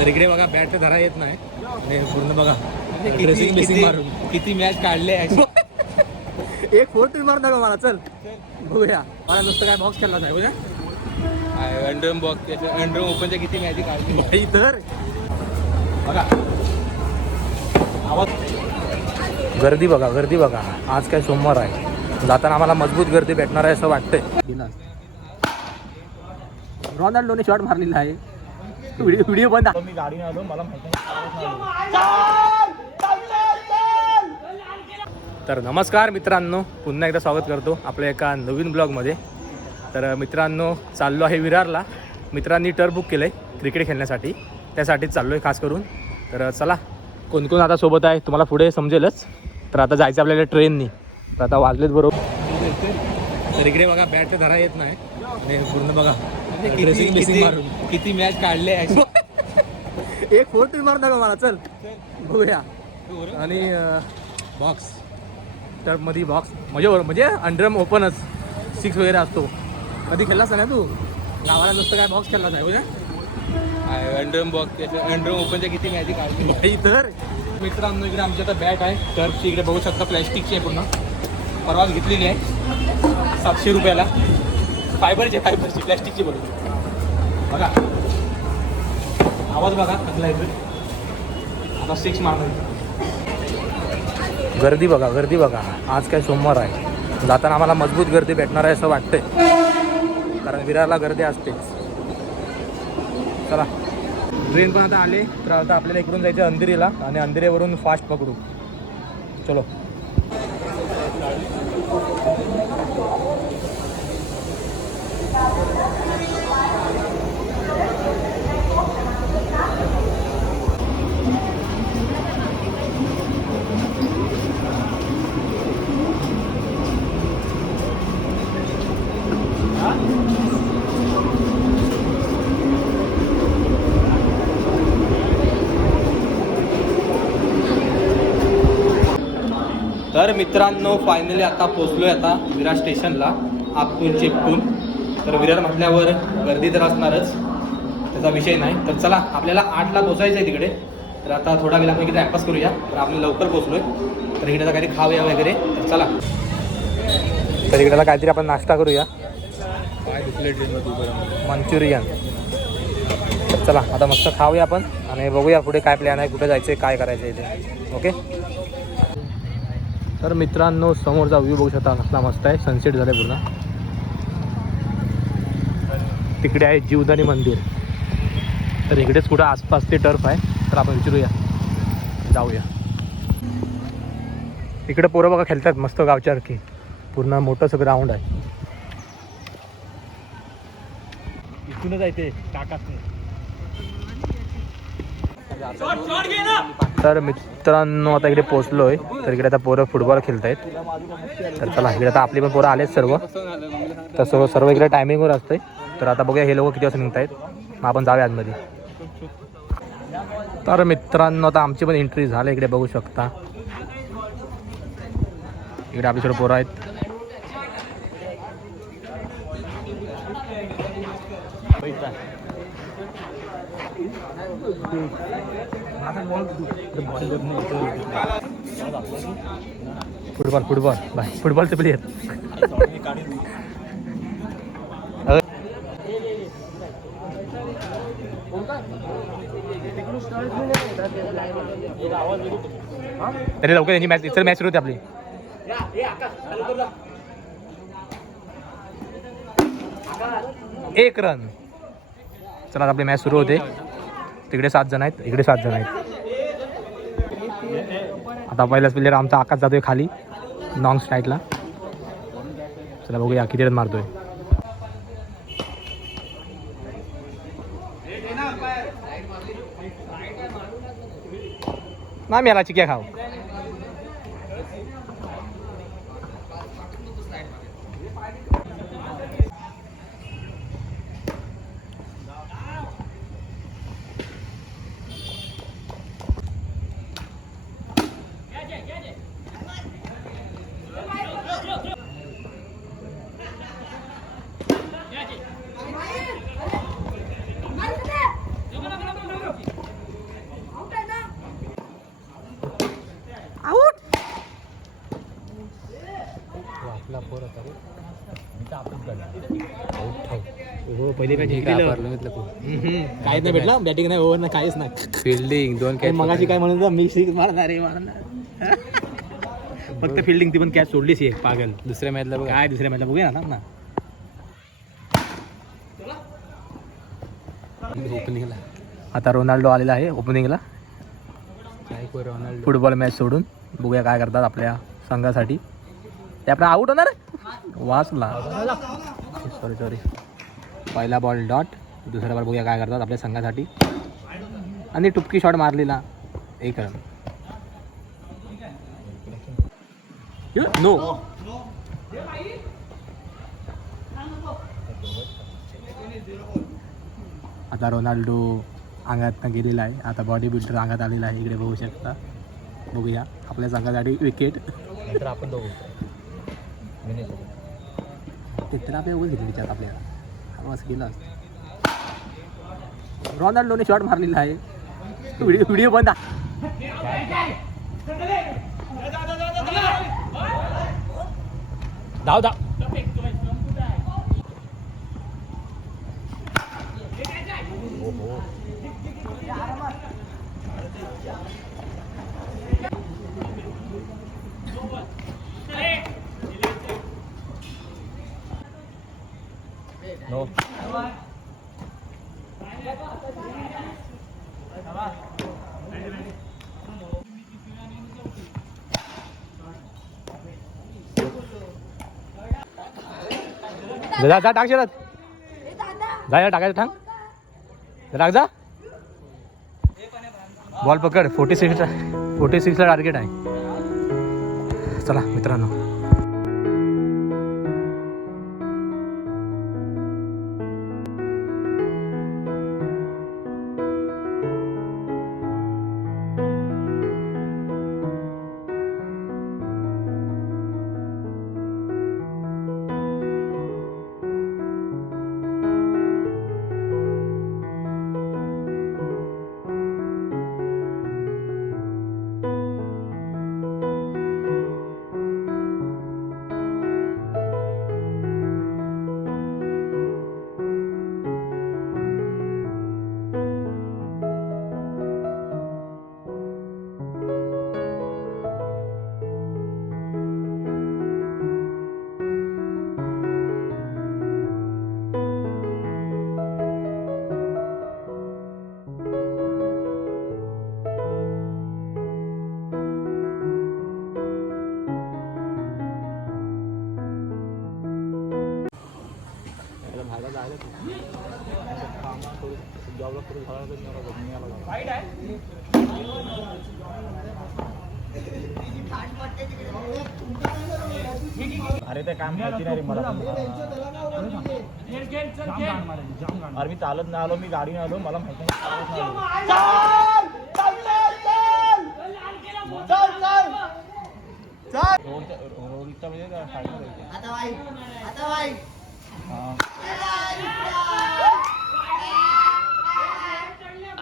तर इकडे बघा बॅट धरा येत नाही आणि पूर्ण बघा किती मॅच काढले एक फोर तुम्ही मारता का मला? चल बघूया. मला नुसतं काय बॉक्स खेळला नाही बघा. अंडरम बॉक्स अंडरम ओपनच्या किती मॅच काढली भाई. तर बघा आवाज, गर्दी बघा, गर्दी बघा. आज काय सोमवार आहे, जाताना आम्हाला मजबूत गर्दी भेटणार आहे असं वाटतंय. रोनाल्डोने शॉट मारलेला आहे. व्हिडिओ बंद. मी गाडीने आलो, मला माहिती. तर नमस्कार मित्रांनो, पुन्हा एकदा स्वागत करतो आपल्या एका नवीन ब्लॉगमध्ये. तर मित्रांनो, चाललो आहे विरारला. मित्रांनी टर्फ बुक केलं आहे क्रिकेट खेळण्यासाठी, त्यासाठीच चाललो आहे खास करून. तर चला, कोण कोण आता सोबत आहे तुम्हाला पुढे समजेलच. तर आता जायचं आपल्याला ट्रेननी. तर आता वाजलेत बरोबर. तर इकडे बघा बॅट धरा येत नाही आणि पूर्ण बघा मारून किती मॅच काढले एक फोर तुम्ही मारता का मला? चल बघूया. आणि बॉक्स टर्फमध्ये बॉक्स म्हणजे अंडरम ओपनच 6 वगैरे असतो. कधी खेळलास ना तू? गावाला नुसतं काय बॉक्स खेळला नाही बघा. अंडरम बॉक्स अंडरम ओपनच्या किती मॅच काढली भाई. तर मित्रांनो, इकडे आमची आता बॅट आहे टर्फची. इकडे बघू शकता, प्लॅस्टिकची आहे पूर्ण. परवाच घेतलेली आहे 700 रुपयाला. फायबरची प्लॅस्टिकची बरोबर. बघा आवाज बघा कसला येतो. आता 6 मारणार. गर्दी बघा, गर्दी बघा. आज काय सोमवार आहे, जाताना आम्हाला मजबूत गर्दी भेटणार आहे असं वाटतंय, कारण विरारला गर्दी असतेच. चला, ट्रेन पण आता आले. तर आता आपल्याला इकडून जायचं अंधेरीला आणि अंधेरीवरून फास्ट पकडू. चलो. तर मित्रांनो, फायनली आता पोचलो आहे आता विरार स्टेशनला, आपटून चिपटून. तर विरार म्हटल्यावर गर्दी तर असणारच, त्याचा विषय नाही. तर चला, आपल्याला 8ला पोचायचं आहे तिकडे. तर आता थोडा वेळ आपण इकडे टाइमपास करूया. तर आपण लवकर पोचलो आहे. तर इकडे आता काहीतरी खाऊया वगैरे. तर चला, तर इकडे काहीतरी आपण नाश्ता करूया. काय दुसऱ्या ट्रेनमध्ये मंचुरियन. तर चला, आता मस्त खाऊया आपण आणि बघूया पुढे काय प्लॅन आहे, कुठे जायचं आहे, काय करायचं आहे ते. ओके. तर मित्रांनो, समोरचा व्ह्यू बघू शकता कसला मस्त आहे. सनसेट झालं पूर्ण. तिकडे आहे जीवदानी मंदिर. तर इकडेच कुठं आसपास ते टर्फ आहे. तर आपण विचारूया, जाऊया. इकडे पोरं बघा खेळतात मस्त गावच्यासारखी. पूर्ण मोठंसं ग्राउंड आहे. इथूनच जायचे काकाच. तर मित्रांनो, आता इकडे पोचलो आहे. तर इकडे आता पोरं फुटबॉल खेळत आहेत. तर चला, इकडे आता आपली पण पोरं आलेत सर्व. तर सर्व इकडे टायमिंगवर असते. तर आता बघूया हे लोक किती वाजता निघत आहेत. मग आपण जाऊया आतमध्ये. तर मित्रांनो, आता आमची पण एंट्री झाली. इकडे बघू शकता, इकडे आपली सर्व पोरं आहेत. फुटबॉल बाय फुटबॉलचे प्लेयर. तरी लवकर यांची मॅच इतर मॅच सुरू होती आपली. एक रन. चला, आपली मॅच सुरू होते. तिकडे 7 जण आहेत, इकडे 7 जण आहेत. आता पहिलाच प्लेयर आमचा आकाश जातोय खाली लॉंग स्ट्राईकला. चला बघूया किती रन मारतोय. नाही मी याला चिक्या खाऊ. पहिली मॅच काहीच नाही भेटलं, बॅटिंग नाही, ओव्हर नाही, काहीच नाही. फिल्डिंग 2 काय मगाशी काय म्हणत होता, मी सिक्स मारणार रे मारणार. फक्त फिल्डिंग ती पण कॅच सोडलीच एक पागल. दुसऱ्या मॅचला बघा काय दुसऱ्या मॅचला बघूया ना. ओपनिंगला आता रोनाल्डो आलेला आहे ओपनिंगला रोनाल्डो. फुटबॉल मॅच सोडून. बघूया काय करतात आपल्या संघासाठी. ते आपला आऊट होणार वाचला. सॉरी पहिला बॉल डॉट. दुसरा बॉल बघूया काय करतात आपल्या संघासाठी. आणि टुपकी शॉट मारलेला एक रन. नो. आता रोनाल्डो अंगातनं गेलेला आहे. आता बॉडी बिल्डर अंगात आलेला आहे. इकडे बघू शकता. बघूया आपल्या संघासाठी विकेट. नंतर आपण दोघं ते तर आपल्या उभं घेतली विचार आपल्याला. आवाज केला असतं. रोनाल्डोने शॉट मारलेला आहे. व्हिडिओ बंद. धाव धाव. नो. जा टाक शरद. जा टाकायचं टाक. टाक जा. बॉल पकड. 46ला टार्गेट आहे. चला मित्रांनो. अरे ते काम माहिती नाही रे मला. अरे मी चालत नाही आलो, मी गाडीने आलो, मला माहिती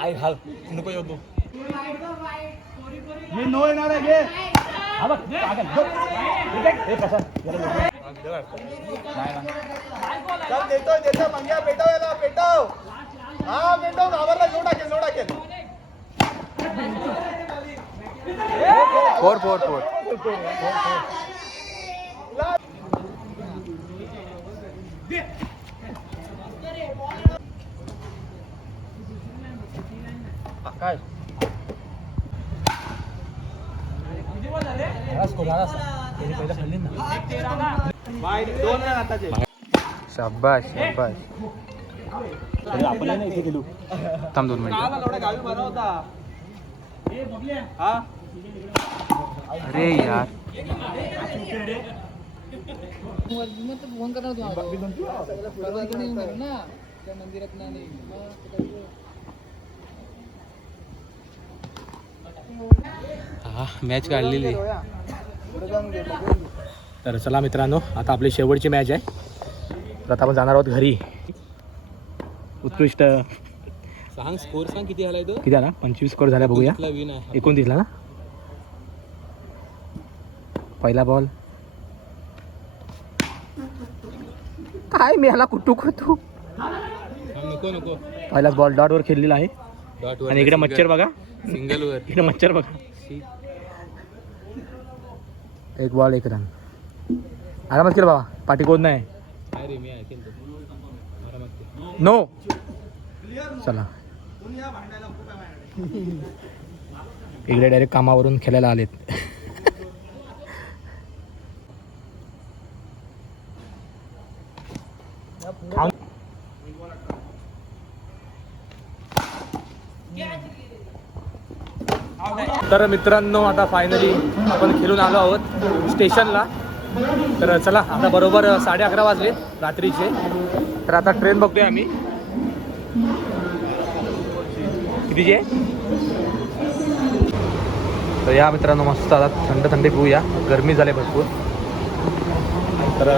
आई घाल नको येऊ तू. मी नो येणार आहे घे. देतो मंग्या पेटव याला पेटव. हा पेटव घाबरला. नो टाकेल. 4. काय शाबाश. आपण नाही इथे गेलो. थांब 2 मिनिट. अरे यार. मॅच काढलेली. तर चला मित्रांनो, आता आपली शेवटची मॅच आहे. तर आता आपण जाणार आहोत घरी. उत्कृष्ट. सांग स्कोर सांग किती झालाय तो. किती झाला? 25 स्कोर झाला. बघूया. 29 ला ना. पहिला बॉल. काय मी ह्याला कुठू नको नको पहिलाच बॉल डॉटवर खेळलेला आहे. डॉट आणि इकडे मच्छर बघा, सिंगल वर इकडे मच्छर बघा. एक बॉल 1 रन. आरामात केलं बाबा, पाठी कोण नाही. रे मी ऐकेल तो आरामात नो. चला इकडे डायरेक्ट कामावरून खेळायला आलेत. तर मित्रांनो आता फायनली आपण खेळून आलो आहोत स्टेशनला. तर चला आता बरोबर 11:30 वाजले रात्रीचे. तर आता ट्रेन बघतोय आम्ही कितीची आहे. तर या मित्रांनो मस्त आता थंड थंडी पिऊया, गरमी झाली भरपूर. तर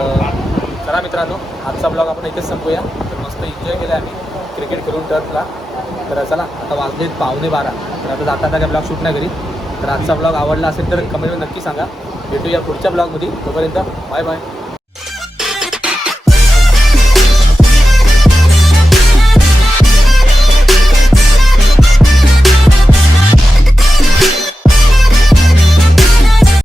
चला मित्रांनो आजचा ब्लॉग आपण इथेच संपूया. तर मस्त एन्जॉय केला आम्ही क्रिकेट खेळून टर्फला. तर चला आता वाजलेत 11:15. तर आता जाता काय ब्लॉग शूट नाही करी. तर आजचा ब्लॉग आवडला असेल तर कमेंटमध्ये नक्की सांगा. भेटूया पुढच्या ब्लॉगमध्ये. तोपर्यंत बाय बाय.